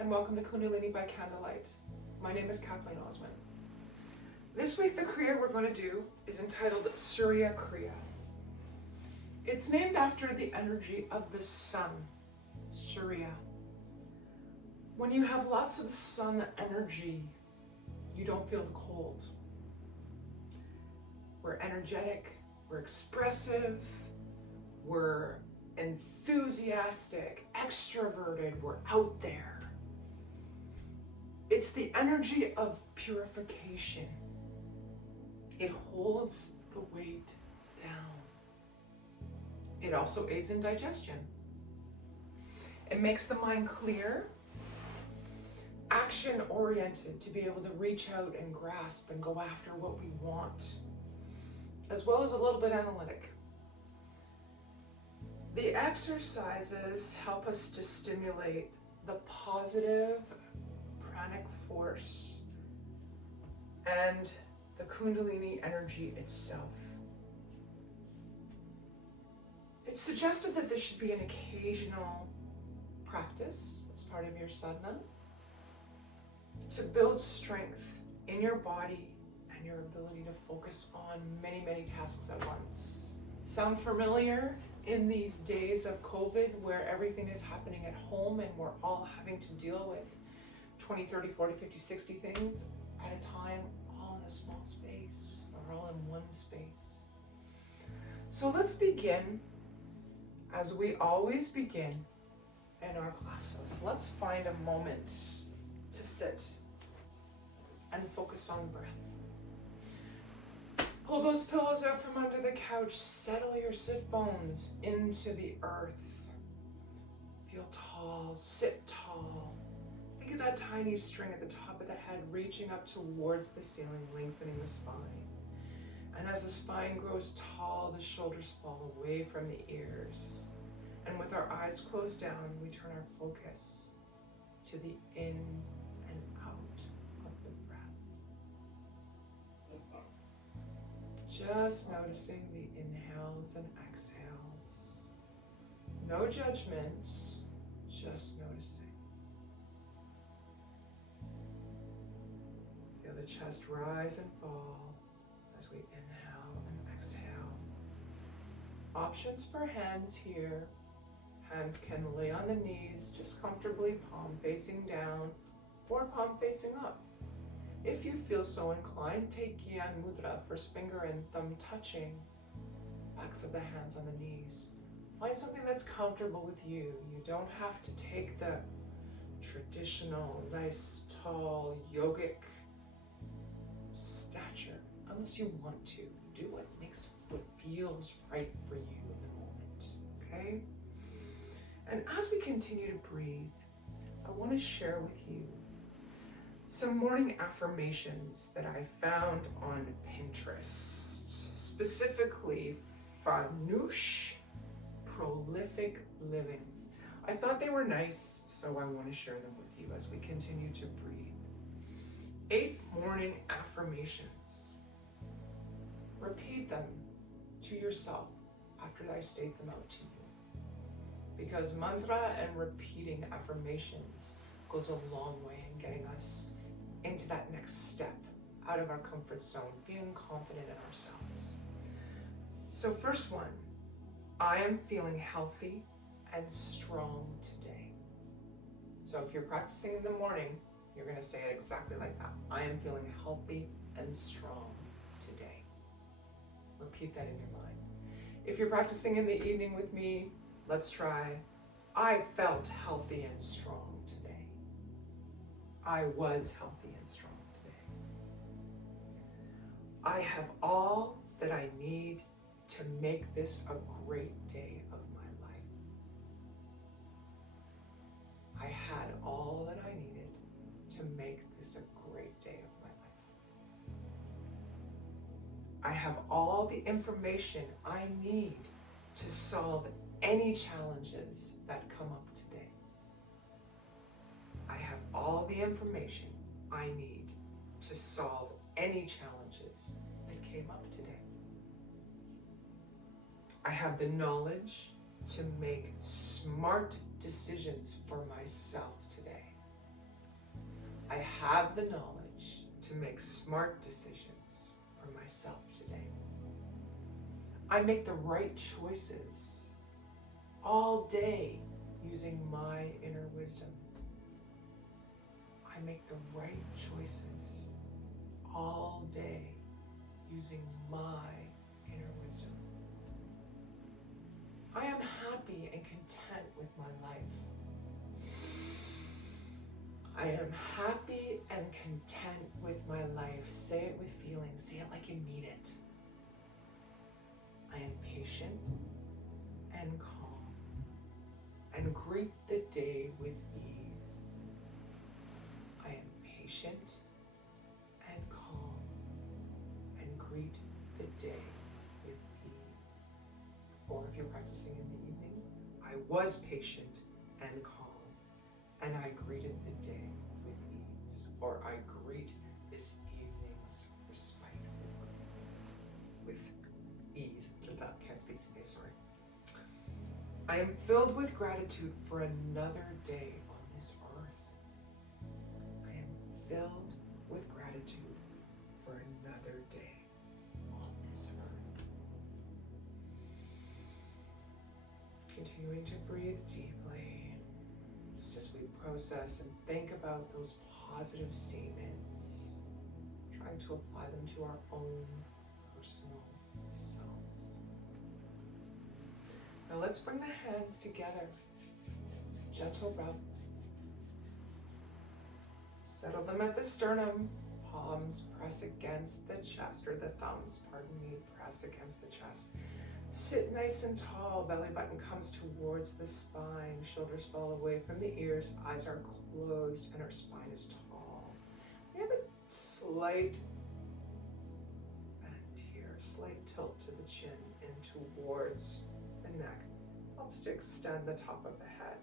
and welcome to Kundalini by Candlelight. My name is Kathleen Osmond. This week the Kriya we're going to do is entitled Surya Kriya. It's named after the energy of the sun, Surya. When you have lots of sun energy, you don't feel the cold. We're energetic, we're expressive, we're enthusiastic, extroverted, we're out there. It's the energy of purification. It holds the weight down. It also aids in digestion. It makes the mind clear, action-oriented, to be able to reach out and grasp and go after what we want, as well as a little bit analytic. The exercises help us to stimulate the positive pranic force and the Kundalini energy itself. It's suggested that this should be an occasional practice as part of your sadhana to build strength in your body and your ability to focus on many, many tasks at once. Sound familiar in these days of COVID where everything is happening at home and we're all having to deal with 20, 30, 40, 50, 60 things at a time, all in a small space or all in one space. So let's begin as we always begin in our classes. Let's find a moment to sit and focus on breath. Pull those pillows out from under the couch. Settle your sit bones into the earth. Feel tall, sit tall. Think of that tiny string at the top of the head reaching up towards the ceiling, lengthening the spine. And as the spine grows tall, the shoulders fall away from the ears. And with our eyes closed down, we turn our focus to the in and out of the breath. Just noticing the inhales and exhales. No judgment, just noticing. Feel the chest rise and fall as we inhale and exhale. Options for hands here. Hands can lay on the knees, just comfortably, palm facing down or palm facing up. If you feel so inclined, take Gyan Mudra, first finger and thumb touching, backs of the hands on the knees. Find something that's comfortable with you. You don't have to take the traditional, nice, tall, yogic stature unless you want to. Do what feels right for you in the moment, okay? And as we continue to breathe, I want to share with you some morning affirmations that I found on Pinterest, specifically Fanush Prolific Living. I thought they were nice, so I want to share them with you as we continue to breathe. 8 morning affirmations. Repeat them to yourself after I state them out to you. Because mantra and repeating affirmations goes a long way in getting us into that next step out of our comfort zone, feeling confident in ourselves. So first one, I am feeling healthy and strong today. So if you're practicing in the morning, you're going to say it exactly like that. I am feeling healthy and strong today. Repeat that in your mind. If you're practicing in the evening with me, let's try, I felt healthy and strong today. I was healthy and strong today. I have all that I need to make this a great day of my life. I had all that I needed to make this a great day of my life. I have all the information I need to solve any challenges that come up today. I have all the information I need to solve any challenges that came up today. I have the knowledge to make smart decisions for myself today. I have the knowledge to make smart decisions for myself today. I make the right choices all day using my inner wisdom. I make the right choices all day using my inner wisdom. I am happy and content with my life. I am happy and content with my life. Say it with feeling. Say it like you mean it. I am patient and calm and greet the day with ease. I am patient and calm and greet the day with ease. Or if you're practicing in the evening, I was patient and calm and I greeted the day with ease. Or I greet this evening's respite with ease. Can't speak today, sorry. I am filled with gratitude for another day on this earth. I am filled with gratitude for another day on this earth. Continuing to breathe deeply, just as we process and think about those positive statements, trying to apply them to our own personal selves. Now let's bring the hands together. Gentle rub. Settle them at the sternum. Palms press against the chest, or the thumbs, pardon me, press against the chest. Sit nice and tall. Belly button comes towards the spine. Shoulders fall away from the ears. Eyes are closed and our spine is tall. We have a slight bend here, slight tilt to the chin and towards the neck. Helps to extend the top of the head.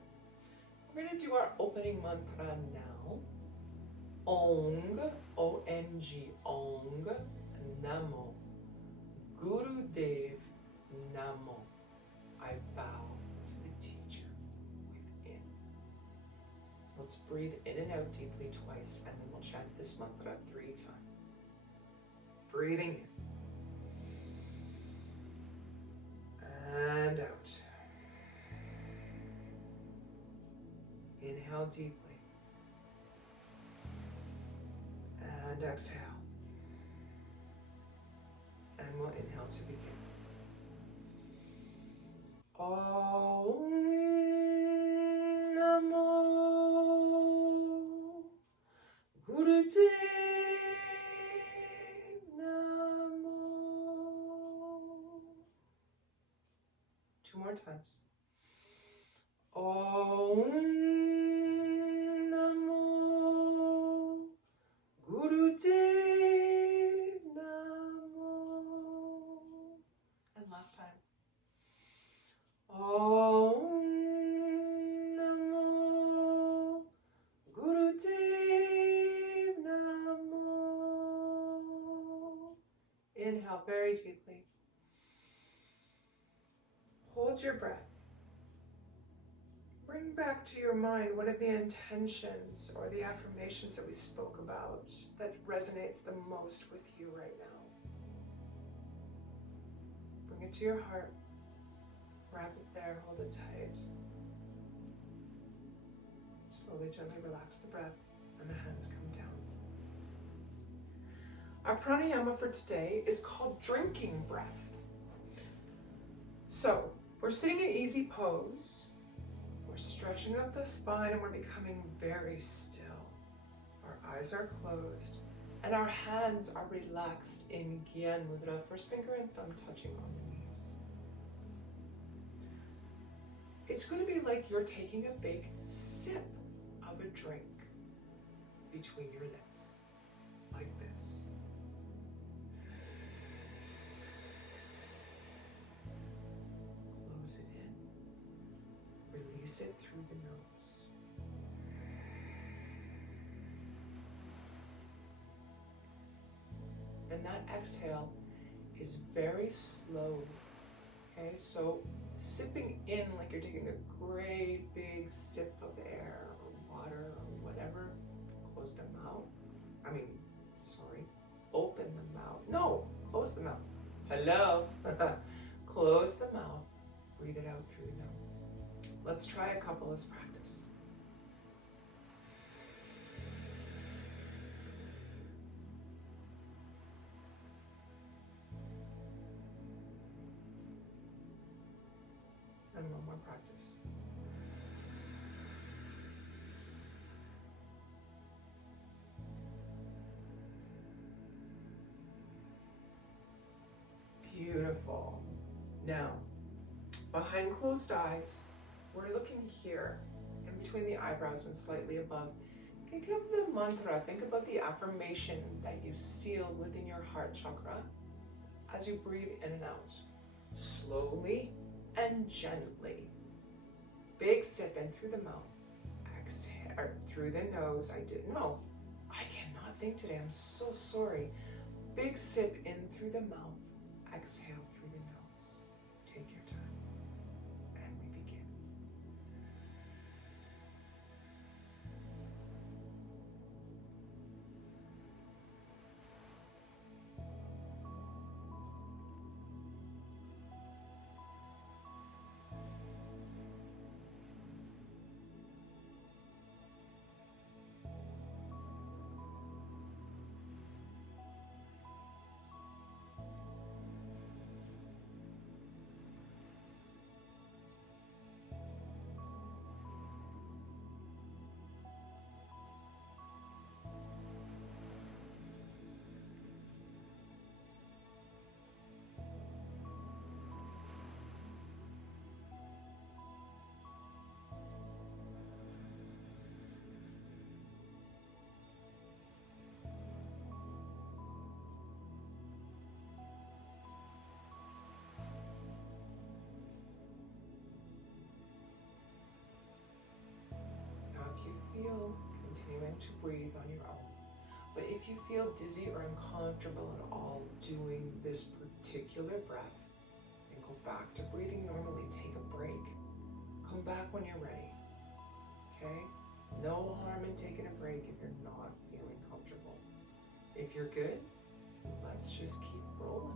We're going to do our opening mantra now. Ong, O-N-G, Ong, Namo, Gurudev, Namo. I bow to the teacher within. Let's breathe in and out deeply twice, and then we'll chant this mantra 3 times. Breathing in. And out. Inhale deeply. And exhale. And we'll inhale to begin. Om Namo Gurudev Namo. 2 more times. Om Namo Gurudev Namo. And last time. Om Namo Gurudev Namo. Inhale very deeply. Hold your breath. Bring back to your mind one of the intentions or the affirmations that we spoke about that resonates the most with you right now. Bring it to your heart. Wrap it there, hold it tight. Slowly, gently relax the breath and the hands come down. Our pranayama for today is called drinking breath. So, we're sitting in easy pose. We're stretching up the spine and we're becoming very still. Our eyes are closed and our hands are relaxed in Gyan Mudra, first finger and thumb touching on the knees. It's going to be like you're taking a big sip of a drink between your lips, like this. Close it in. Release it through the nose. And that exhale is very slow. Okay, so sipping in like you're taking a great big sip of air or water or whatever, close the mouth. Open the mouth. No, close the mouth. Hello. Close the mouth. Breathe it out through the nose. Let's try a couple as practice. And one more practice. Beautiful. Now, behind closed eyes, we're looking here, in between the eyebrows and slightly above. Think of the mantra, think about the affirmation that you seal within your heart chakra as you breathe in and out, slowly and gently. Big sip in through the mouth, exhale through the nose. I cannot think today, I'm so sorry. Big sip in through the mouth, exhale through the nose. Take your time, and we begin. Feel continuing to breathe on your own. But if you feel dizzy or uncomfortable at all doing this particular breath, then go back to breathing normally. Take a break. Come back when you're ready. Okay? No harm in taking a break if you're not feeling comfortable. If you're good, let's just keep rolling.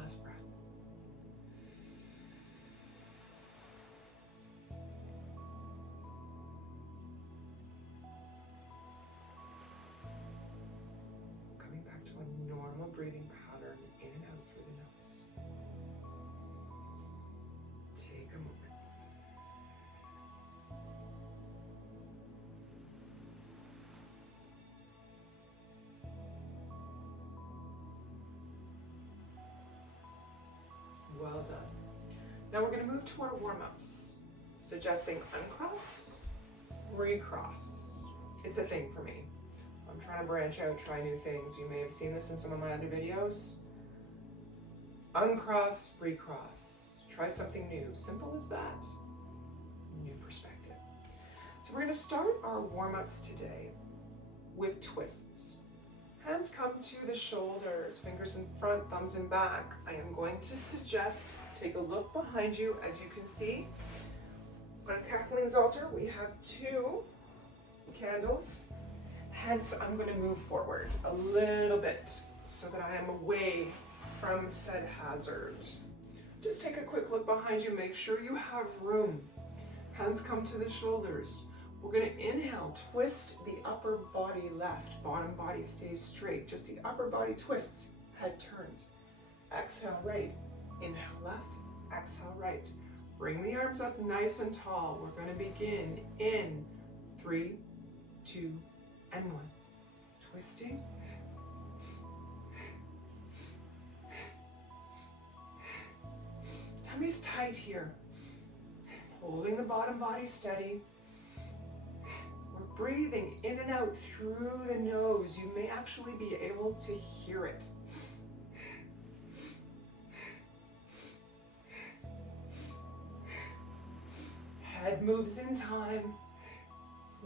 Last breath. Coming back to a normal breathing pattern in and out through the nose. Take a moment. Well done. Now we're going to move to our warm-ups, suggesting uncross, recross. It's a thing for me. I'm trying to branch out, try new things. You may have seen this in some of my other videos. Uncross, recross. Try something new. Simple as that. New perspective. So we're going to start our warm-ups today with twists. Hands come to the shoulders, fingers in front, thumbs in back. I am going to suggest, take a look behind you. As you can see, on Kathleen's altar, we have 2 candles. Hence, I'm going to move forward a little bit so that I am away from said hazard. Just take a quick look behind you. Make sure you have room. Hands come to the shoulders. We're going to inhale, twist the upper body left. Bottom body stays straight. Just the upper body twists. Head turns. Exhale, right. Inhale, left. Exhale, right. Bring the arms up nice and tall. We're going to begin in 3, 2, and 1. Twisting. Tummy's tight here. Holding the bottom body steady. We're breathing in and out through the nose. You may actually be able to hear it. Head moves in time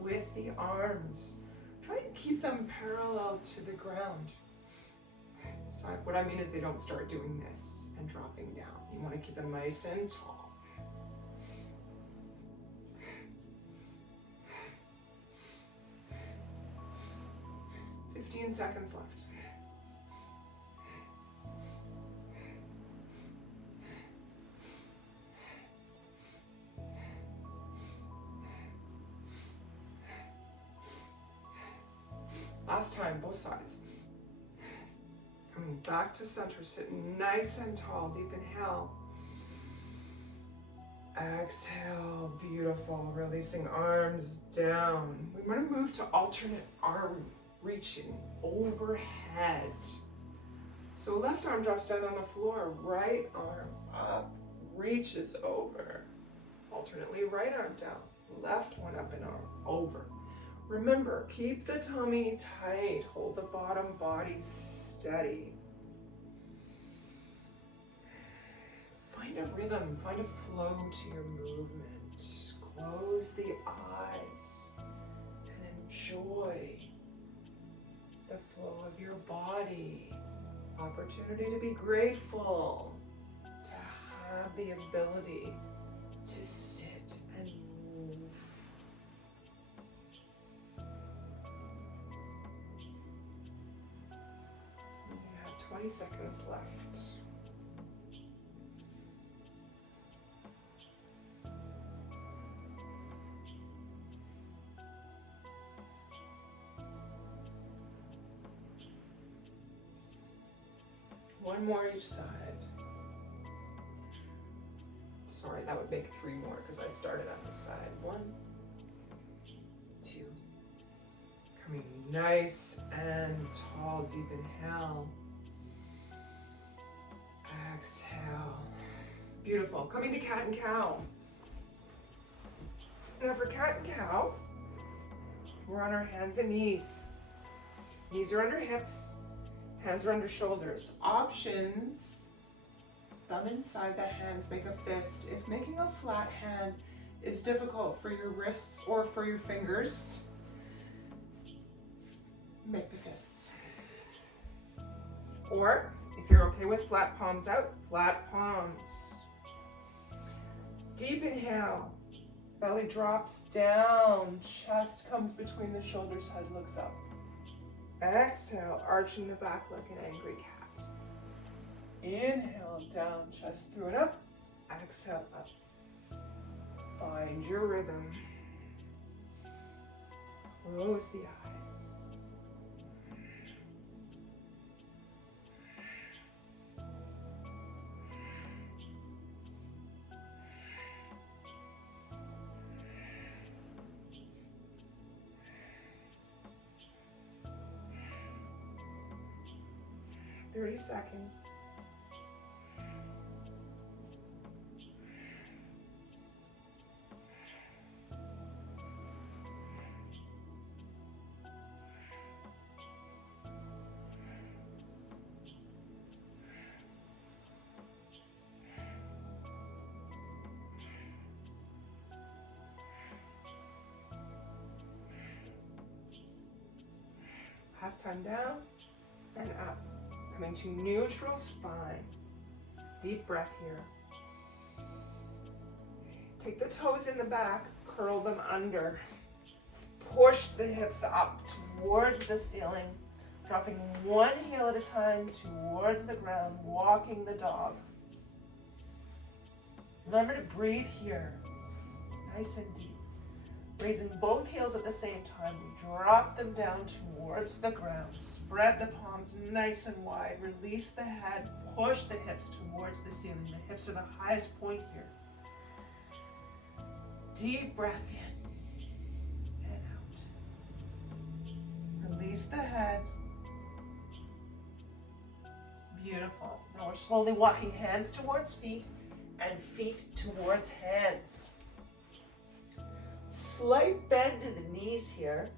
with the arms. Try and keep them parallel to the ground. So what I mean is they don't start doing this and dropping down. You want to keep them nice and tall. 15 seconds left. Last time, both sides. Coming back to center, sitting nice and tall. Deep inhale. Exhale, beautiful. Releasing arms down. We want to move to alternate arm reaching overhead. So left arm drops down on the floor, right arm up, reaches over. Alternately, right arm down, left one up and arm over. Remember, keep the tummy tight, hold the bottom body steady. Find a rhythm, find a flow to your movement. Close the eyes and enjoy the flow of your body. Opportunity to be grateful, to have the ability to sit and move. You have 20 seconds left. One more each side. Sorry, that would make 3 more because I started on this side. 1, 2. Coming nice and tall. Deep inhale. Exhale. Beautiful. Coming to cat and cow. Now for cat and cow, we're on our hands and knees. Knees are under hips. Hands are under shoulders. Options, thumb inside the hands, make a fist. If making a flat hand is difficult for your wrists or for your fingers, make the fists. Or, if you're okay with flat palms out, flat palms. Deep inhale, belly drops down, chest comes between the shoulders, head looks up. Exhale, arching the back like an angry cat. Inhale, down, chest through and up. Exhale, up. Find your rhythm. Close the eyes. Thirty seconds. Pastime down and up. Coming to neutral spine. Deep breath here. Take the toes in the back, curl them under. Push the hips up towards the ceiling. Dropping one heel at a time towards the ground, walking the dog. Remember to breathe here, nice and deep. Raising both heels at the same time, we drop them down towards the ground. Spread the palms nice and wide. Release the head, push the hips towards the ceiling. The hips are the highest point here. Deep breath in and out. Release the head. Beautiful. Now we're slowly walking hands towards feet and feet towards hands. Slight bend in the knees here.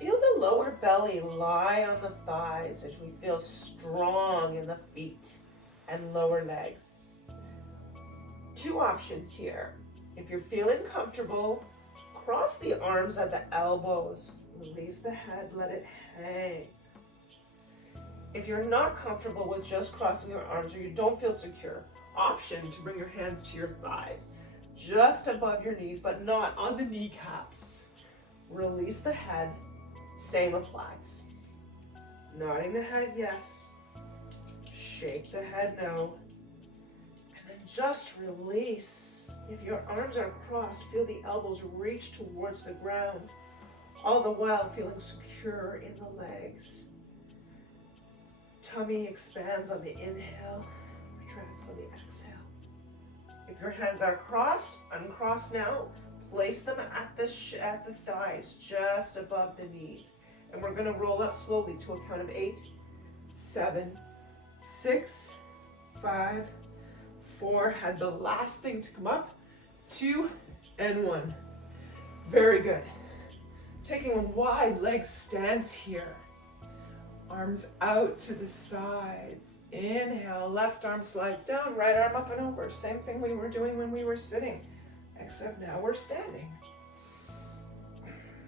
Feel the lower belly lie on the thighs as we feel strong in the feet and lower legs. Two options here. If you're feeling comfortable, cross the arms at the elbows. Release the head, let it hang. If you're not comfortable with just crossing your arms or you don't feel secure, option to bring your hands to your thighs, just above your knees, but not on the kneecaps. Release the head, same applies. Nodding the head, yes. Shake the head, no. And then just release. If your arms are crossed, feel the elbows reach towards the ground, all the while feeling secure in the legs. Tummy expands on the inhale, retracts on the exhale. If your hands are crossed, uncross now. Place them at the thighs, just above the knees. And we're gonna roll up slowly to a count of 8, 7, 6, 5, 4. Had the last thing to come up. 2 and 1. Very good. Taking a wide leg stance here. Arms out to the sides. Inhale, left arm slides down, right arm up and over. Same thing we were doing when we were sitting, except now we're standing.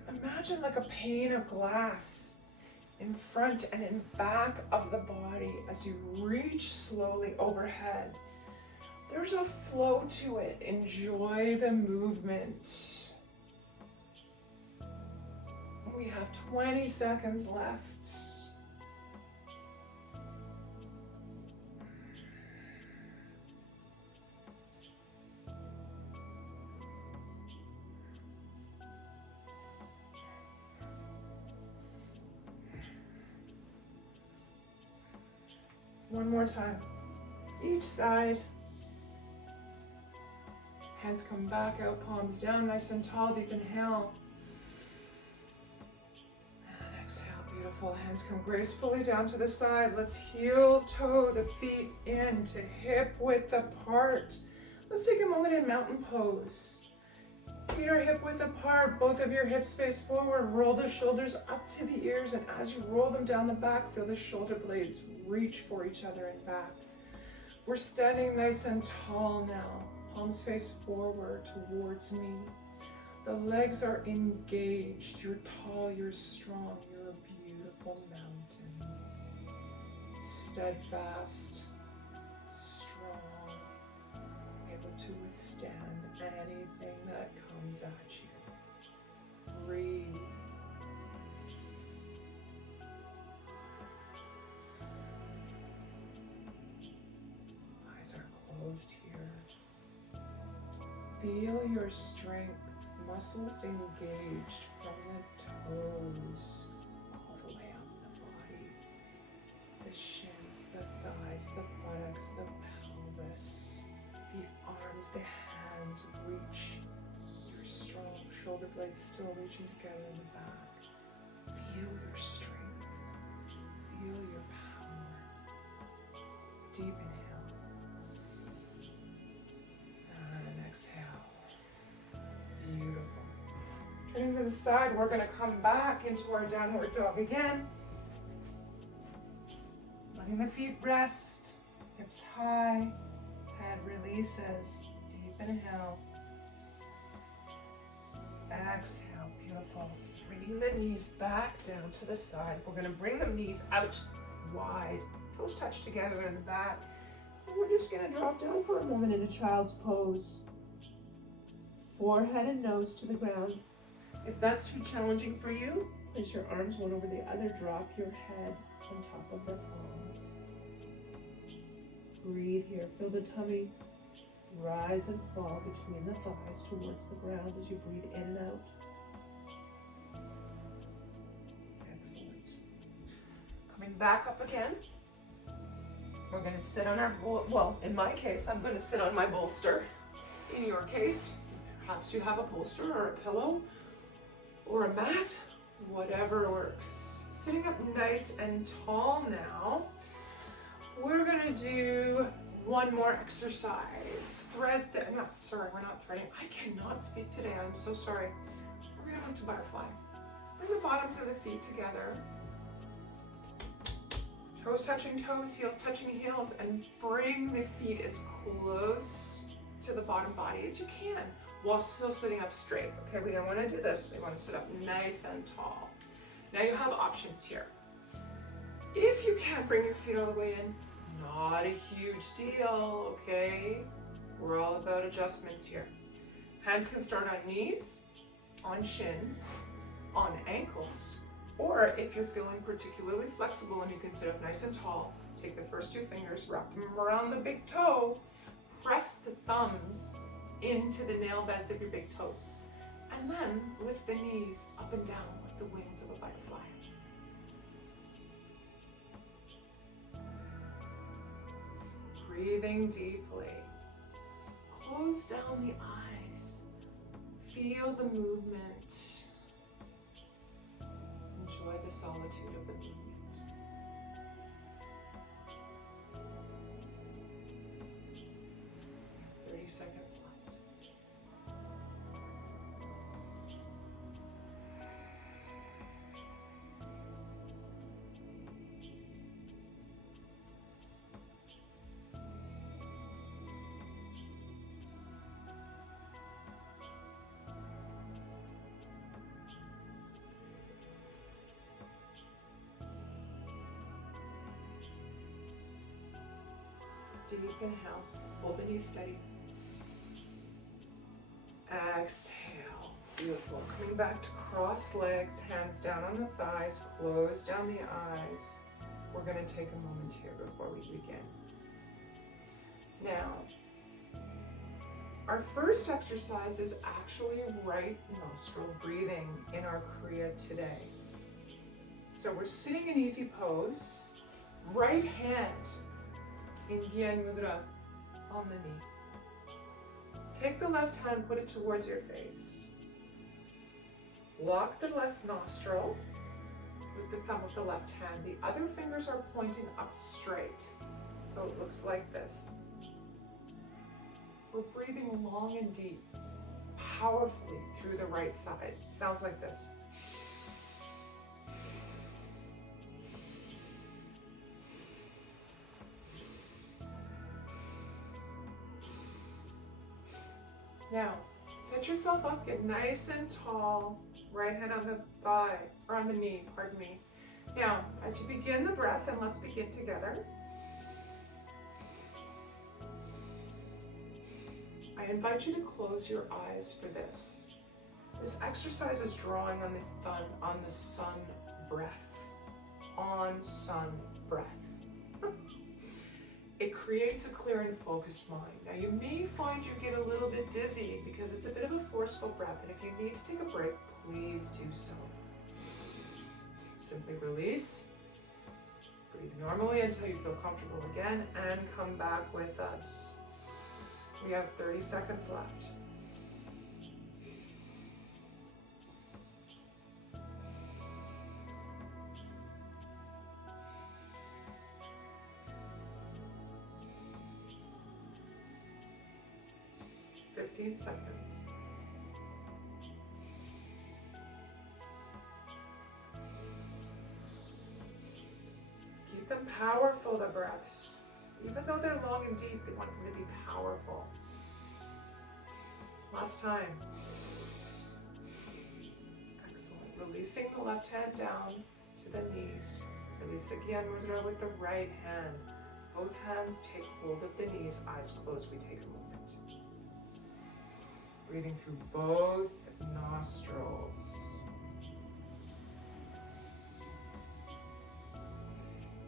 Imagine like a pane of glass in front and in back of the body as you reach slowly overhead. There's a flow to it. Enjoy the movement. We have 20 seconds left. One more time. Each side. Hands come back out, palms down, nice and tall. Deep inhale. And exhale, beautiful. Hands come gracefully down to the side. Let's heel toe the feet in to hip width apart. Let's take a moment in mountain pose. Feet are hip width apart, both of your hips face forward. Roll the shoulders up to the ears, and as you roll them down the back, feel the shoulder blades reach for each other and back. We're standing nice and tall now. Palms face forward towards me. The legs are engaged. You're tall, you're strong, you're a beautiful mountain. Steadfast, strong, able to withstand anything that comes at you. Breathe. Eyes are closed here. Feel your strength, muscles engaged from the toes all the way up the body. The shins, the thighs, the buttocks, the pelvis, the arms, the hands reach. Your strong shoulder blades still reaching together in the back. Feel your strength. Feel your power. Deep inhale. And exhale. Beautiful. Turning to the side, we're going to come back into our downward dog again. Letting the feet rest. Hips high. Head releases. Deep inhale. Exhale. Beautiful. Bringing the knees back down to the side. We're going to bring the knees out wide. Toes touch together in the back. And we're just going to drop down for a moment in a child's pose. Forehead and nose to the ground. If that's too challenging for you, place your arms one over the other. Drop your head on top of the palms. Breathe here. Feel the tummy Rise and fall between the thighs towards the ground as you breathe in and out. Excellent. Coming back up again. We're going to sit on our, well, in my case, I'm going to sit on my bolster. In your case, perhaps you have a bolster or a pillow or a mat, whatever works. Sitting up nice and tall now. We're going to do one more exercise. Thread, no, sorry, we're not threading. I cannot speak today, I'm so sorry. We're going to move to butterfly. Bring the bottoms of the feet together. Toes touching toes, heels touching heels, and bring the feet as close to the bottom body as you can while still sitting up straight. Okay, we don't want to do this. We want to sit up nice and tall. Now you have options here. If you can't bring your feet all the way in, not a huge deal, okay? We're all about adjustments here. Hands can start on knees, on shins, on ankles, or if you're feeling particularly flexible and you can sit up nice and tall, take the first two fingers, wrap them around the big toe, press the thumbs into the nail beds of your big toes, and then lift the knees up and down like the wings of a butterfly. Breathing deeply. Close down the eyes. Feel the movement. Enjoy the solitude of the movement. 30 seconds left. Deep inhale, hold the knees steady. Exhale, beautiful. Coming back to cross legs, hands down on the thighs, close down the eyes. We're going to take a moment here before we begin. Now, our first exercise is actually right nostril breathing in our Kriya today. So we're sitting in easy pose, right hand in Gyan Mudra on the knee. Take the left hand, put it towards your face. Lock the left nostril with the thumb of the left hand. The other fingers are pointing up straight. So it looks like this. We're breathing long and deep, powerfully through the right side. Sounds like this. Now, set yourself up, get nice and tall, right hand on the thigh, or on the knee, pardon me. Now, as you begin the breath, and let's begin together, I invite you to close your eyes for this. This exercise is drawing on the sun breath, on sun breath. It creates a clear and focused mind. Now you may find you get a little bit dizzy because it's a bit of a forceful breath, and if you need to take a break, please do so. Simply release, breathe normally until you feel comfortable again, and come back with us. We have 30 seconds left. Seconds. Keep them powerful, the breaths. Even though they're long and deep, they want them to be powerful. Last time. Excellent. Releasing the left hand down to the knees. Release the Gyan Mudra with the right hand. Both hands take hold of the knees, eyes closed. We take a moment. Breathing through both nostrils.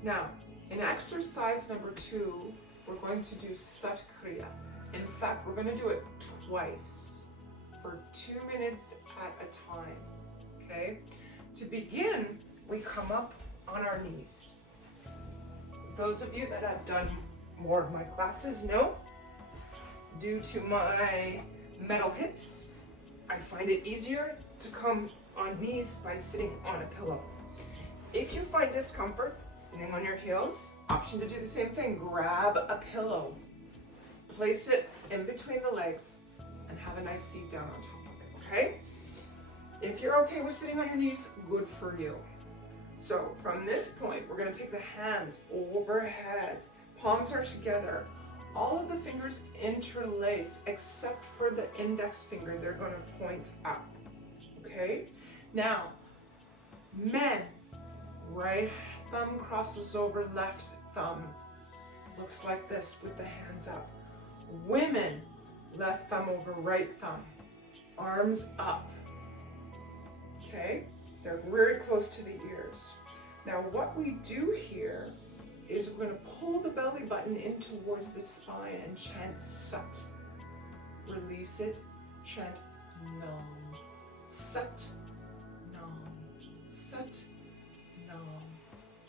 Now, in exercise number 2, we're going to do Surya Kriya. In fact, we're going to do it twice for 2 minutes at a time, okay? To begin, we come up on our knees. Those of you that have done more of my classes know, due to my metal hips, I find it easier to come on knees by sitting on a pillow. If you find discomfort sitting on your heels, option to do the same thing. Grab a pillow, place it in between the legs, and have a nice seat down on top of it, okay? If you're okay with sitting on your knees, good for you. So from this point, we're going to take the hands overhead, palms are together, all of the fingers interlace except for the index finger. They're going to point up, okay? Now, men, right thumb crosses over left thumb. Looks like this with the hands up. Women, left thumb over right thumb. Arms up. Okay? They're very close to the ears. Now what we do here is we're going to pull the belly button in towards the spine and chant Sat. Release it. Chant Nam. Sat. Nam. Sat. Nam.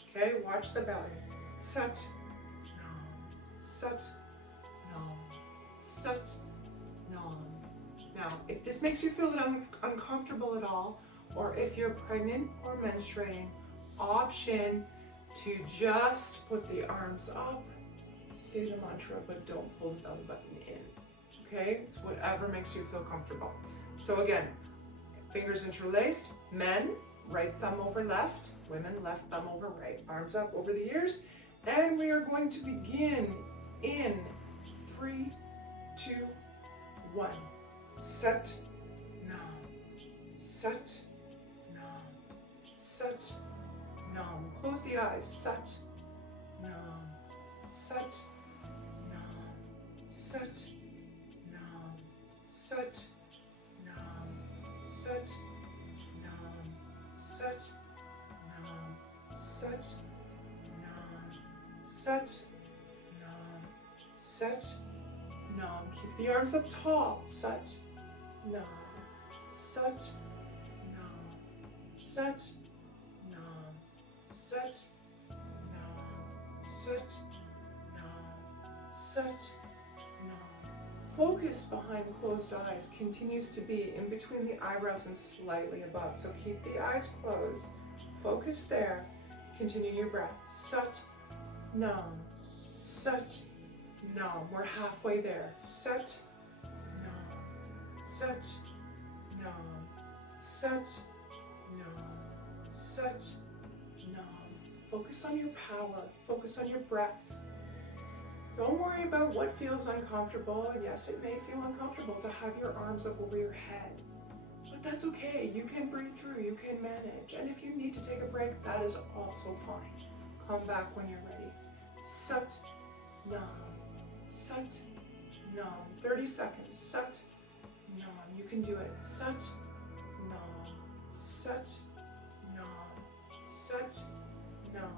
Okay, watch the belly. Sat. Nam. Sat. Nam. Sat. Nam. Now, if this makes you feel uncomfortable at all, or if you're pregnant or menstruating, option to just put the arms up, say the mantra, but don't pull the belly button in. Okay, it's whatever makes you feel comfortable. So again, fingers interlaced, men, right thumb over left, women, left thumb over right, arms up over the ears, and we are going to begin in 3, 2, 1. Sat, Nam, Sat, Nam, Sat, Nam. Close the eyes. Sat, Nam, Sat, Nam, Sat, Nam, Sat, Nam, Sat, Nam, Sat, Nam, Sat, Nam, Sat, Nam, Sat, Nam. Keep the arms up tall. Sat, Nam, Sat, Nam, Sat, Nam, Sat, Nam, Sat, Nam, Sat, Nam. Focus behind closed eyes continues to be in between the eyebrows and slightly above. So keep the eyes closed. Focus there. Continue your breath. Sat, Nam, Sat, Nam. We're halfway there. Sat, Nam, Sat, Nam, Sat, Nam, Sat, Nam. Focus on your power. Focus on your breath. Don't worry about what feels uncomfortable. Yes, it may feel uncomfortable to have your arms up over your head, but that's okay. You can breathe through. You can manage. And if you need to take a break, that is also fine. Come back when you're ready. Sat, Nam, Sat, Nam. 30 seconds. Sat, Nam. You can do it. Sat, Nam, Sat, Nam, Sat, Nam,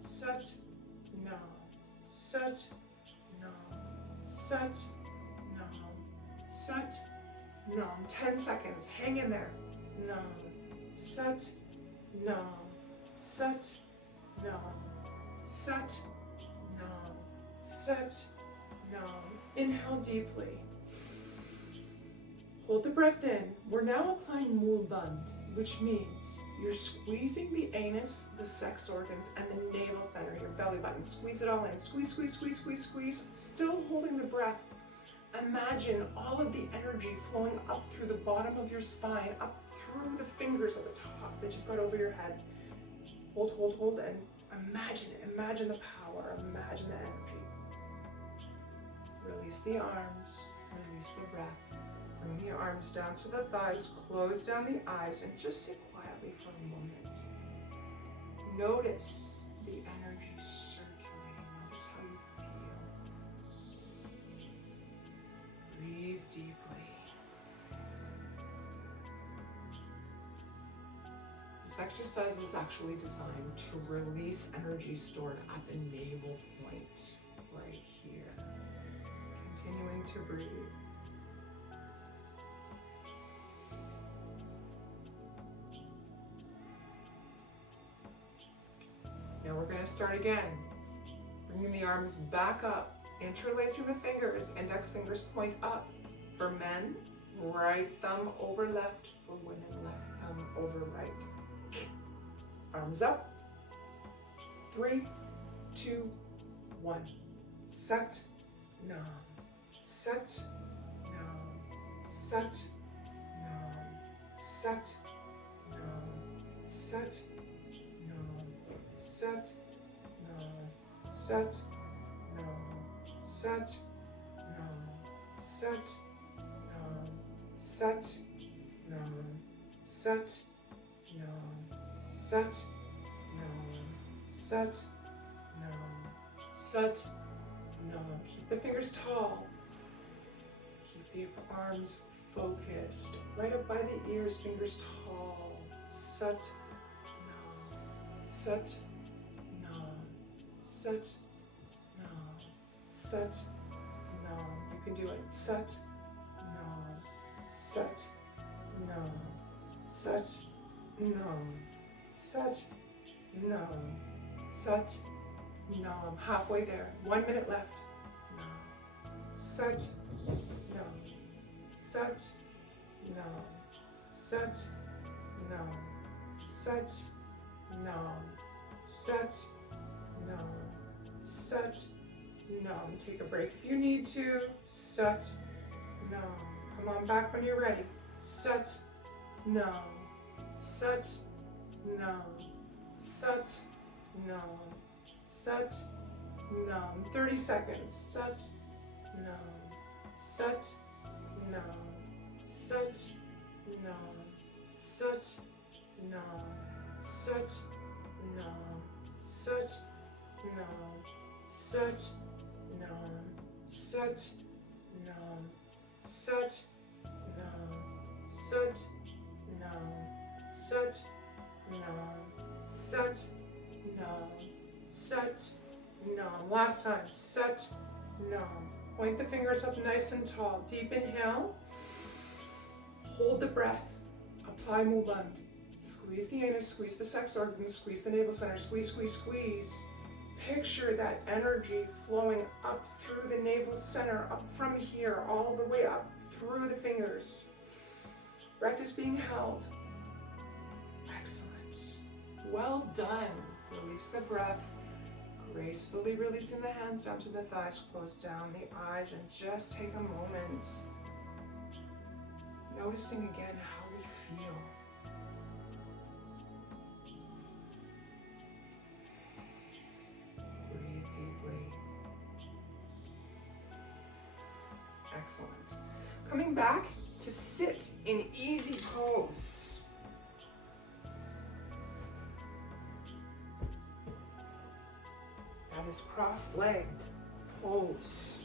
Sat, Nam, Sat, Nam, Sat, Nam, Sat, Nam. 10 seconds. Hang in there. Nam, Sat, Nam, Sat, Nam, Sat, Nam, Sat, Nam. Inhale deeply. Hold the breath in. We're now applying Mool Band, which means you're squeezing the anus, the sex organs, and the navel center, your belly button. Squeeze it all in. Squeeze, squeeze, squeeze, squeeze, squeeze. Still holding the breath. Imagine all of the energy flowing up through the bottom of your spine, up through the fingers at the top that you've got over your head. Hold, hold, hold, and imagine it. Imagine the power. Imagine the energy. Release the arms. Release the breath. Bring the arms down to the thighs. Close down the eyes and just sit quietly for a moment. Notice the energy circulating. Notice how you feel. Breathe deeply. This exercise is actually designed to release energy stored at the navel point, right here. continuing to breathe. Now we're going to start again. Bringing the arms back up, interlacing the fingers, index fingers point up. For men, right thumb over left. For women, left thumb over right. Arms up. 3, 2, 1. Sat, Nam. Sat, Nam. Sat, Nam. Sat, Nam. Sat, Nam. Sat, Nam. Sat, Nam. Sat, Nam. Sat, Nam. Sat, Nam. Sat, Nam. Sat, Nam. Sat, Nam. Sat, Nam. Keep the fingers tall. Keep the arms focused. Right up by the ears, fingers tall. Sat, Nam. Sat, Nam. Sat, Nam. Sat, Nam. You can do it. Sat, Nam. Sat, Nam. Sat, Nam. Sat, Nam. Sat, Nam. Halfway there. 1 minute left. Nam. Sat, Nam. Sat, Nam. Sat, Nam. Sat, Nam. Sat, Nam. Sat, Nam. Take a break if you need to. Sat, Nam. Come on back when you're ready. Sat, Nam. Sat, Nam. Sat, Nam. Sat, Nam. 30 seconds. Sat, Nam. Sat, Nam. Sat, Nam. Sat, Nam. Sat, Nam. Sat, Nam. Sat, Nam. Sat, Nam. Sat, Nam. Sat, Nam. Sat, Nam. Sat, Nam. Sat, Nam. Last time. Sat, Nam. Point the fingers up nice and tall. Deep inhale. Hold the breath. Apply Muband. Squeeze the anus, squeeze the sex organs, squeeze the navel center. Squeeze, squeeze, squeeze. Picture that energy flowing up through the navel center, up from here, all the way up through the fingers. Breath is being held. Excellent. Well done. Release the breath. Gracefully releasing the hands down to the thighs. Close down the eyes and just take a moment. Noticing again how we feel. Breathe deeply. Excellent. Coming back to sit in easy pose. That is cross-legged pose.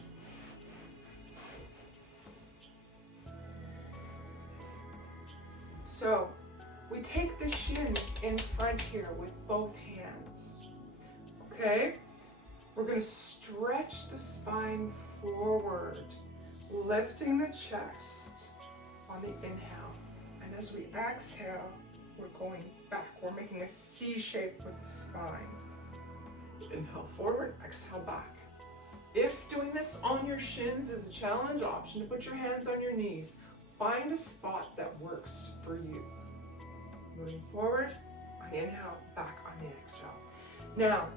So we take the shins in front here with both hands. Okay? We're going to stretch the spine forward, lifting the chest on the inhale. And as we exhale, we're going back. We're making a C shape with the spine. Inhale forward, exhale back. If doing this on your shins is a challenge, option to put your hands on your knees. Find a spot that works for you. Moving forward on the inhale, back on the exhale. Now,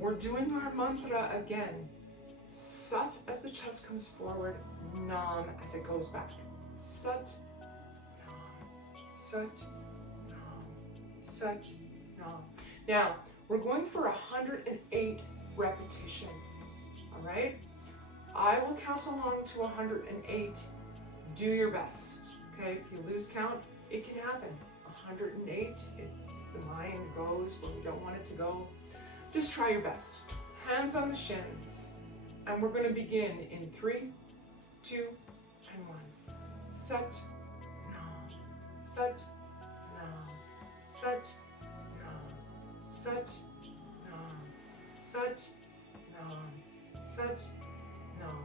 we're doing our mantra again. Sat as the chest comes forward, Nam as it goes back. Sat, Nam, Sat, Nam, Sat, Nam. Now, we're going for 108 repetitions, all right? I will count along to 108. Do your best, okay? If you lose count, it can happen. 108, it's the mind goes where we don't want it to go. Just try your best. Hands on the shins. And we're gonna begin in 3, 2, and 1. Sat, Nam, Sat, Nam, Sat, Nam, Sat, Nam, Sat, Nam, Sat, Nam,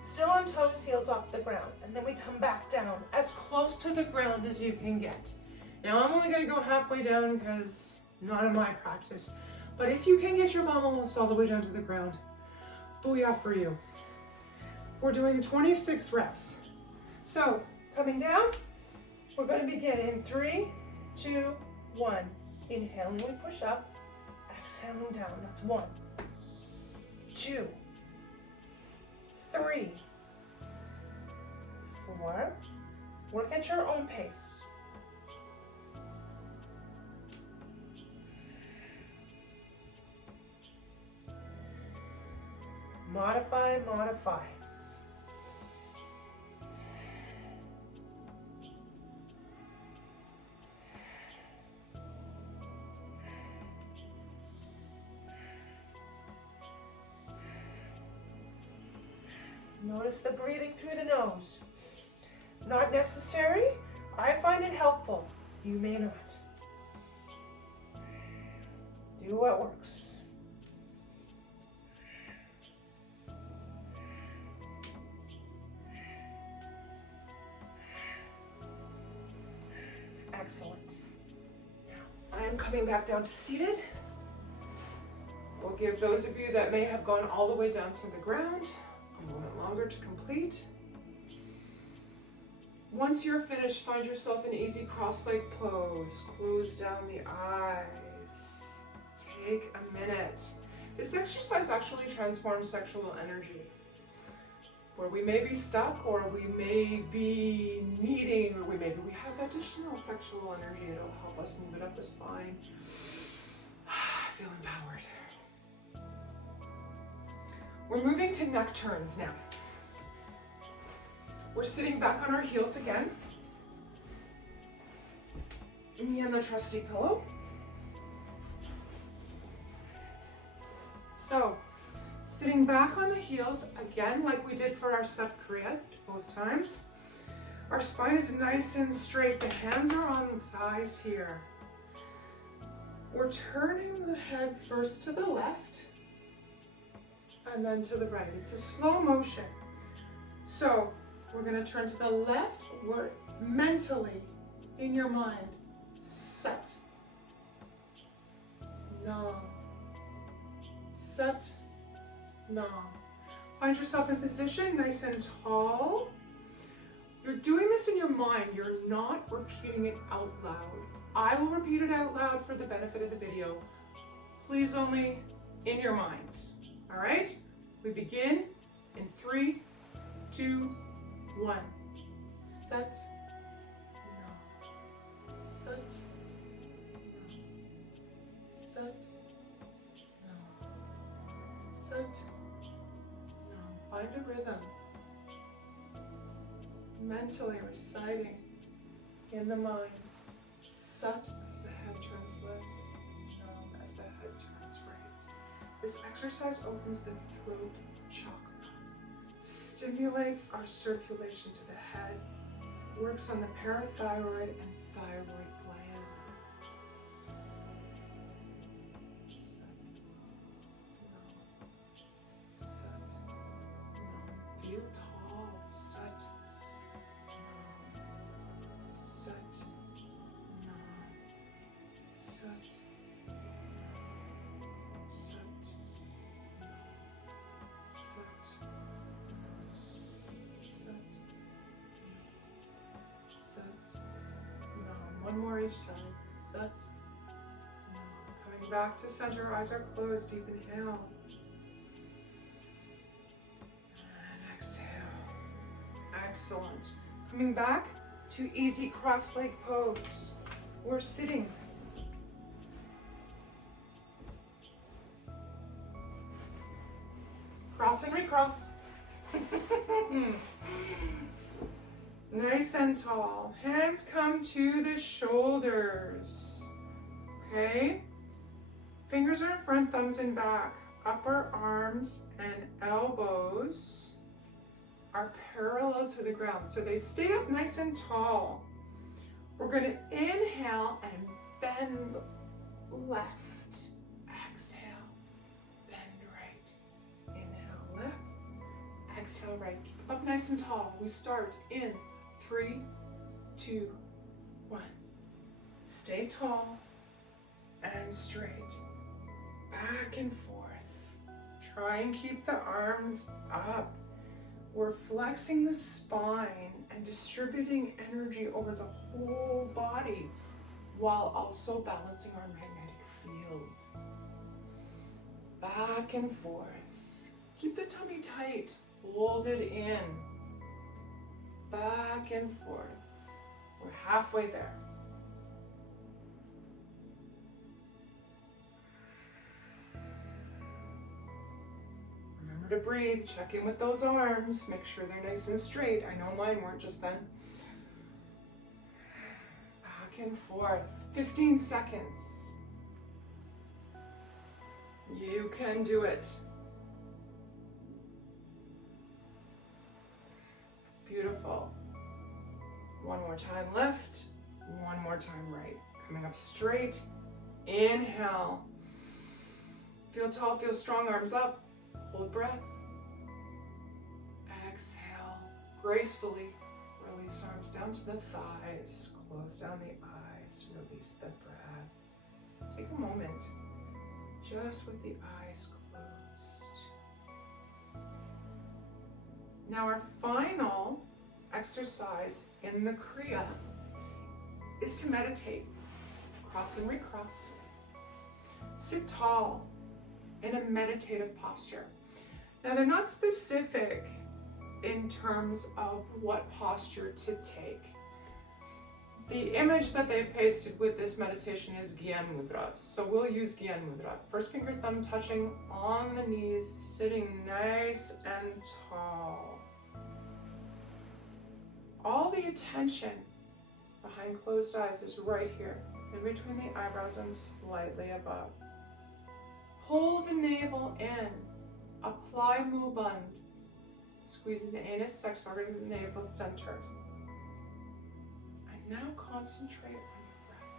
Still on toes, heels off the ground. And then we come back down as close to the ground as you can get. Now I'm only gonna go halfway down because not in my practice. But if you can get your bum almost all the way down to the ground, booyah for you. We're doing 26 reps. So coming down, we're gonna begin in 3, 2, 1. Inhaling, we push up. Exhaling down, that's 1, 2, 3, 4. Work at your own pace. Modify, modify. Notice the breathing through the nose. Not necessary. I find it helpful. You may not. Do what works. Excellent. Now, I am coming back down to seated. We'll give those of you that may have gone all the way down to the ground a moment longer to complete. Once you're finished, find yourself in easy cross-leg pose. Close down the eyes. Take a minute. This exercise actually transforms sexual energy. Where we may be stuck, or we may be needing, or we have additional sexual energy. It'll help us move it up the spine. I feel empowered. We're moving to neck turns now. We're sitting back on our heels again. Me and the trusty pillow. So, sitting back on the heels, again, like we did for our Surya Kriya both times. Our spine is nice and straight. The hands are on the thighs here. We're turning the head first to the left and then to the right. It's a slow motion. So we're going to turn to the left. We're mentally, in your mind, set. Nam. Set. Nam. Find yourself in position, nice and tall. You're doing this in your mind. You're not repeating it out loud. I will repeat it out loud for the benefit of the video. Please only in your mind. All right? We begin in 3, 2, 1. Set. No. Set. No. Set. No. Set. No. Find a rhythm. Mentally reciting in the mind. Sat as the head turns left, Nam as the head turns right. This exercise opens the throat chakra, stimulates our circulation to the head, works on the parathyroid and thyroid glands. Sat, Nam, Sat, Nam. Feel tall. Sat, Nam, Sat. Set. No. One more each time. Set. No. Coming back to center, eyes are closed, deep inhale. And exhale. Excellent. Coming back to easy cross-leg pose. We're sitting. Cross and recross. Nice and tall. Hands come to the shoulders. Okay? Fingers are in front, thumbs in back. Upper arms and elbows are parallel to the ground. So they stay up nice and tall. We're going to inhale and bend left. Exhale, bend right. Inhale left. exhale right. Keep up nice and tall. We start in 3, 2, 1. Stay tall and straight. Back and forth. Try and keep the arms up. We're flexing the spine and distributing energy over the whole body while also balancing our magnetic field. Back and forth. Keep the tummy tight. Hold it in. Back and forth. We're halfway there. Remember to breathe. Check in with those arms. Make sure they're nice and straight. I know mine weren't just then. Back and forth. 15 seconds. You can do it. Beautiful. One more time left. One more time right. Coming up straight. Inhale. Feel tall, feel strong, arms up. Hold breath. Exhale. Gracefully release arms down to the thighs. Close down the eyes. Release the breath. Take a moment just with the eyes closed. Now our final exercise in the Kriya is to meditate. Cross and recross. Sit tall in a meditative posture. Now they're not specific in terms of what posture to take. The image that they've pasted with this meditation is Gyan Mudra. So we'll use Gyan Mudra. First finger, thumb touching on the knees, sitting nice and tall. All the attention behind closed eyes is right here, in between the eyebrows and slightly above. Pull the navel in. Apply Muband. Squeeze the anus, sex organ, the navel center. And now concentrate on your breath.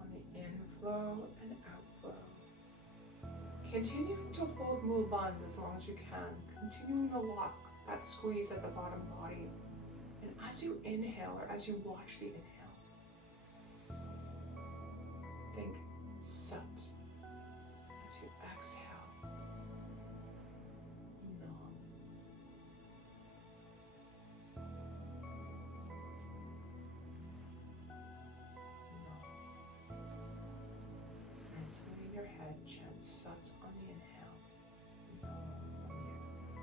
On the inflow and outflow. Continuing to hold Muband as long as you can. Continuing the lock, that squeeze at the bottom body. And as you inhale, or as you watch the inhale, think Sat. As you exhale, Nam. Sat. Nam. Mentally in your head, chant Sat on the inhale, Nam on the exhale.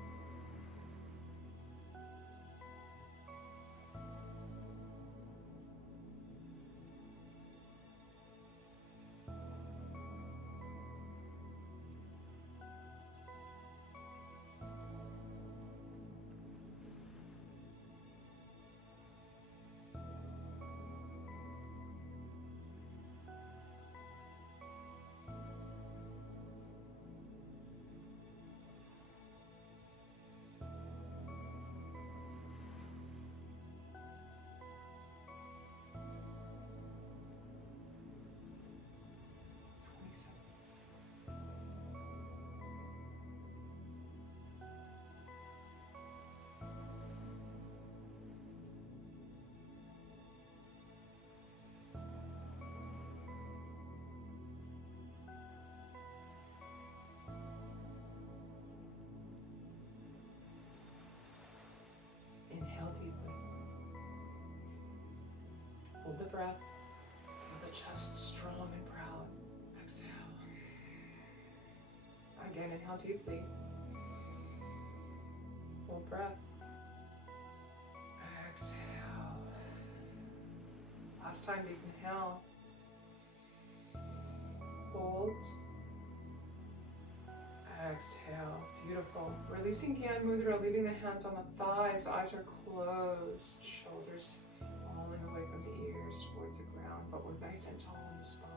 Inhale deeply. Hold the breath. Feel the chest strong and proud. Exhale. Again, inhale deeply. Hold breath. Exhale. Last time, deep inhale. Hold. Exhale. Beautiful. Releasing Gyan Mudra, leaving the hands on the thighs. Eyes are closed. Shoulders falling away from the ears towards the ground, but we're nice and tall in the spine.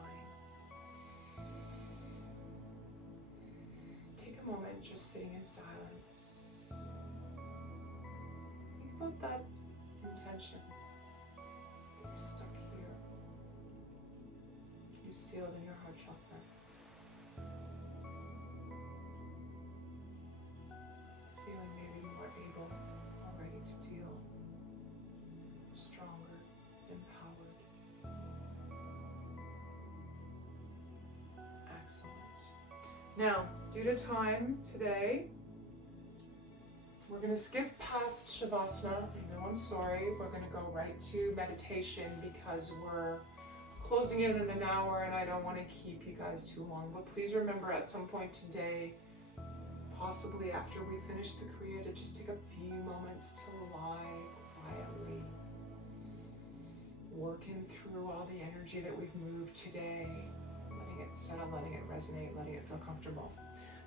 Take a moment just sitting in silence. Think about that intention. You're stuck here. You're sealed in your heart chakra. Now, due to time today, we're going to skip past Shavasana. I know, I'm sorry. We're going to go right to meditation because we're closing in an hour and I don't want to keep you guys too long. But please remember at some point today, possibly after we finish the Kriya, to just take a few moments to lie quietly, working through all the energy that we've moved today, letting it settle, letting it resonate, letting it feel comfortable.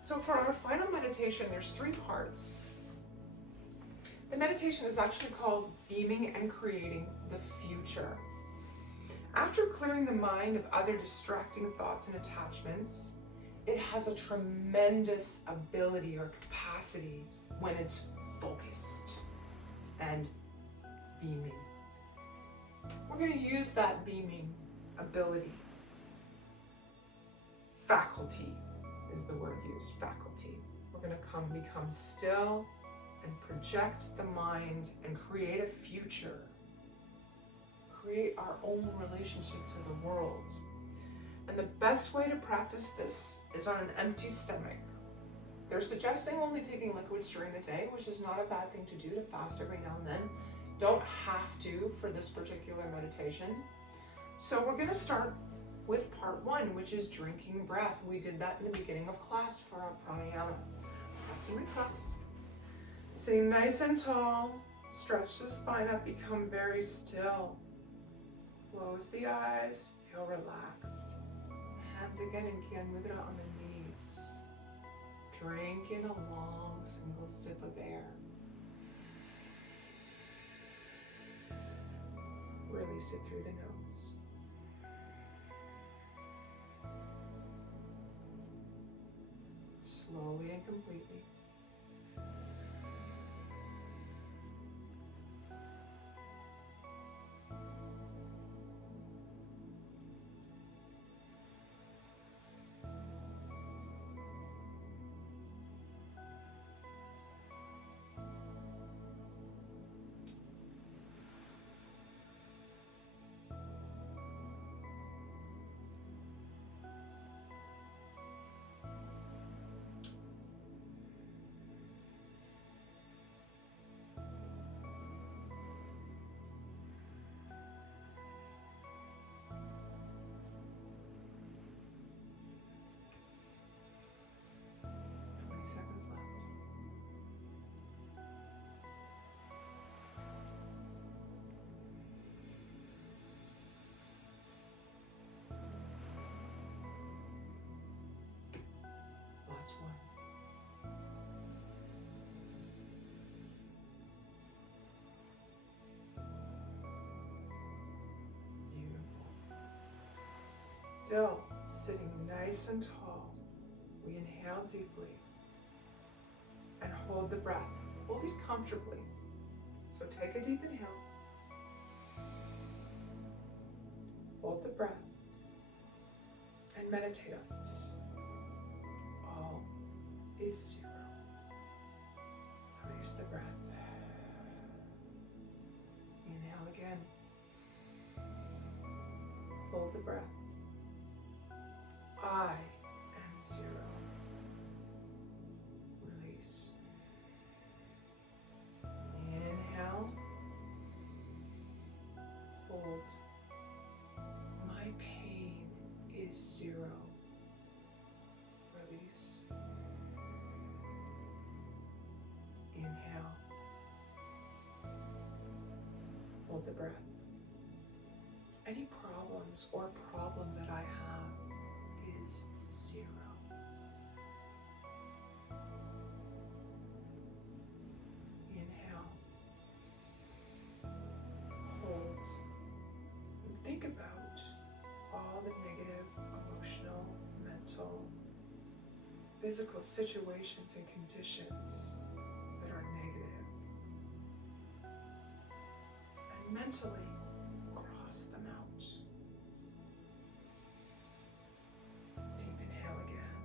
So for our final meditation, there's 3 parts. The meditation is actually called Beaming and Creating the Future. After clearing the mind of other distracting thoughts and attachments, it has a tremendous ability or capacity when it's focused and beaming. We're going to use that beaming ability. Faculty is the word used, faculty. We're going to become still and project the mind and create a future. Create our own relationship to the world. And the best way to practice this is on an empty stomach. They're suggesting only taking liquids during the day, which is not a bad thing to do, to fast every now and then. Don't have to for this particular meditation. So we're going to start with part 1, which is drinking breath. We did that in the beginning of class for our pranayama. Press and repress. Sitting nice and tall, stretch the spine up, become very still. Close the eyes, feel relaxed. Hands again in Gyan Mudra on the knees. Drink in a long single sip of air. Release it through the nose. Slowly and completely. Last one. Beautiful. Still sitting nice and tall. We inhale deeply and hold the breath. Hold it comfortably. So take a deep inhale. Hold the breath and meditate on this. All is 0. Release the breath. Inhale again. Hold the breath. I am 0. Release. Inhale. Hold. My pain is 0. Release. Inhale. Hold the breath. Any problems or problem that I have is 0. Inhale. Hold. And think about all the negative, emotional, mental, physical situations and conditions that are negative. And mentally cross them out. Deep inhale again.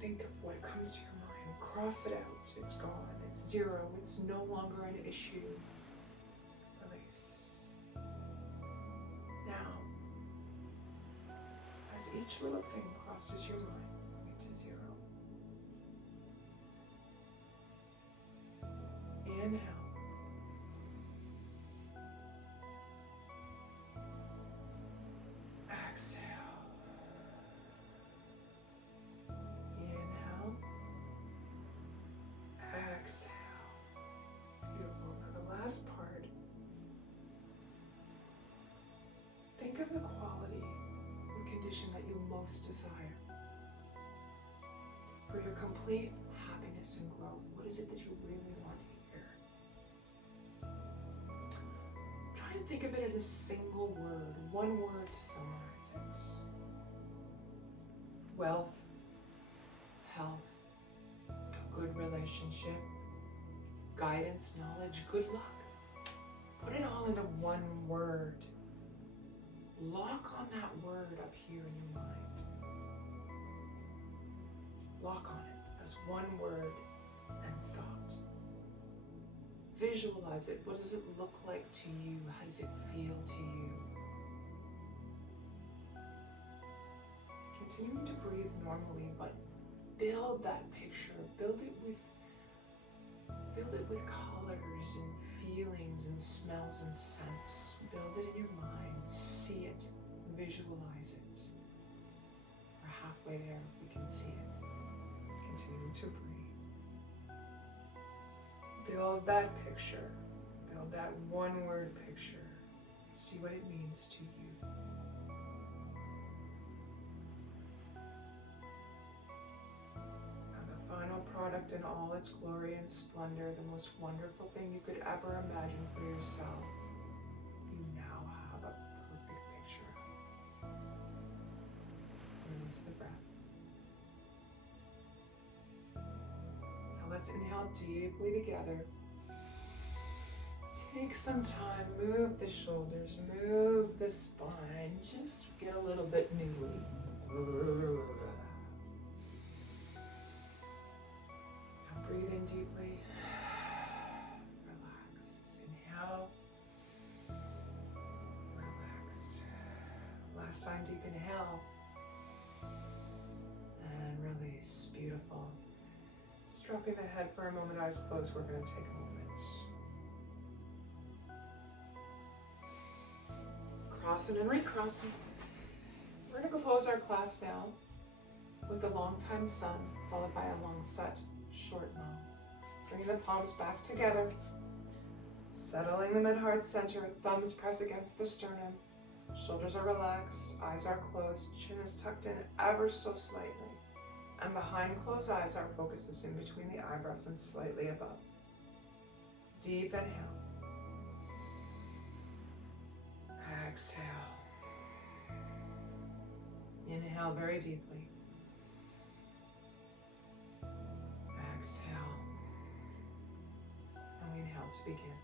Think of what comes to your mind. Cross it out. It's gone. It's 0. It's no longer an issue. Release. Now, as each little thing crosses your mind, to 0. Inhale. Exhale. Inhale. Exhale. Beautiful. For the last part, think of the quality and condition that you most desire. For your complete happiness and growth, what is it that you really want here? Try and think of it in a single word, one word to summarize it. Wealth, health, a good relationship, guidance, knowledge, good luck. Put it all into one word. Lock on that word up here in your mind. Lock on it as one word and thought. Visualize it. What does it look like to you? How does it feel to you? Continuing to breathe normally, but build that picture. Build it with colors and feelings and smells and scents. Build it in your mind. See it. Visualize it. We're halfway there. We can see it. Continue to breathe. Build that picture. Build that one-word picture. See what it means to you. Now the final product in all its glory and splendor, the most wonderful thing you could ever imagine for yourself, you now have a perfect picture of. Release the breath. Let's inhale deeply together. Take some time, move the shoulders, move the spine, just get a little bit noodly. Now breathe in deeply. Relax. Inhale. Relax. Last time, deep inhale. And release. Beautiful. Dropping the head for a moment, eyes closed, we're going to take a moment. Crossing and recrossing. We're going to close our class now with the long time sun, followed by a long set, short no. Bringing the palms back together. Settling them at heart center, thumbs press against the sternum. Shoulders are relaxed, eyes are closed, chin is tucked in ever so slightly. And behind closed eyes, our focus is in between the eyebrows and slightly above. Deep inhale. Exhale. Inhale very deeply. Exhale. And we inhale to begin.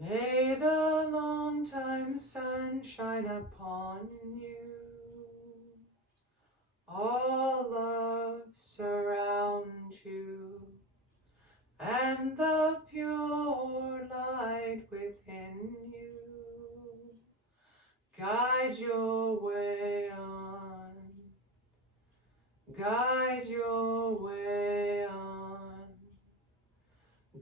May the long time sun shine upon you. All love surround you, and the pure light within you guide your way on, guide your way on,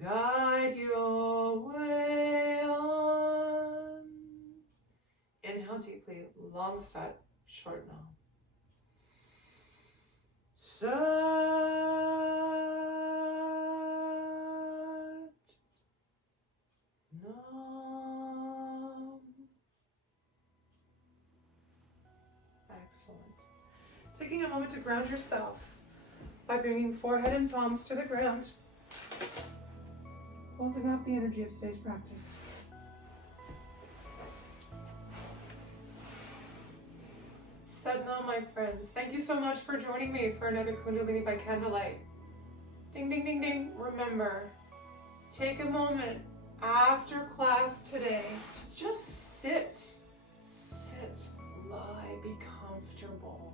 guide your way on. Inhale deeply, long set, short no. Sat Nam. Excellent. Taking a moment to ground yourself by bringing forehead and palms to the ground. Closing off the energy of today's practice. Sadhana, my friends. Thank you so much for joining me for another Kundalini by Candlelight. Ding, ding, ding, ding. Remember, take a moment after class today to just sit, lie, be comfortable.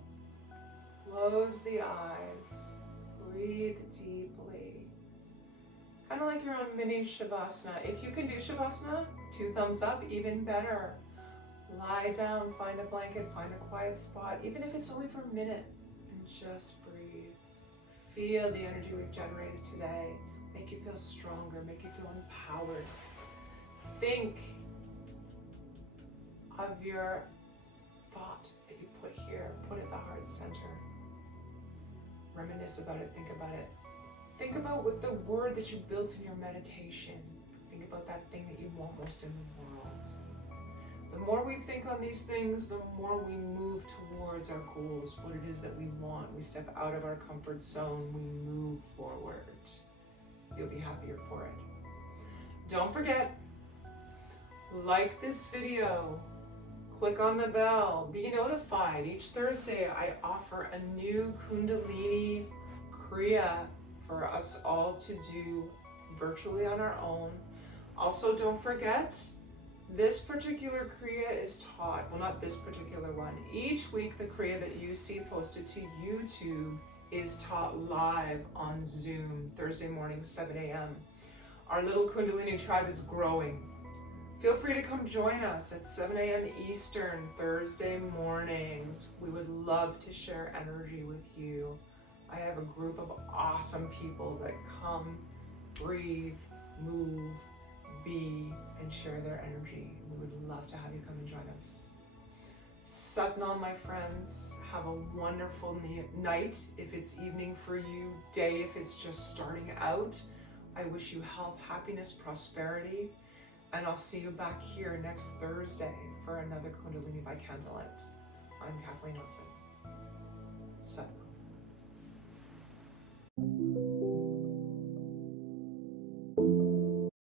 Close the eyes, breathe deeply. Kind of like you're on mini Shavasana. If you can do Shavasana, 2 thumbs up, even better. Lie down, find a blanket, find a quiet spot, even if it's only for a minute, and just breathe. Feel the energy we've generated today. Make you feel stronger, make you feel empowered. Think of your thought that you put here, put at the heart center. Reminisce about it, think about it. Think about what the word that you built in your meditation. Think about that thing that you want most in the world. The more we think on these things, the more we move towards our goals, what it is that we want. We step out of our comfort zone, we move forward. You'll be happier for it. Don't forget, like this video, click on the bell, be notified. Each Thursday I offer a new Kundalini Kriya for us all to do virtually on our own. Also, don't forget, this particular Kriya is taught, well, not this particular one. Each week the Kriya that you see posted to YouTube is taught live on Zoom, Thursday morning, 7 a.m. Our little Kundalini tribe is growing. Feel free to come join us at 7 a.m. Eastern, Thursday mornings. We would love to share energy with you. I have a group of awesome people that come, breathe, move, be, and share their energy. We would love to have you come and join us. Satnam, my friends. Have a wonderful night if it's evening for you, day if it's just starting out. I wish you health, happiness, prosperity, and I'll see you back here next Thursday for another Kundalini by Candlelight. I'm Kathleen.osmond.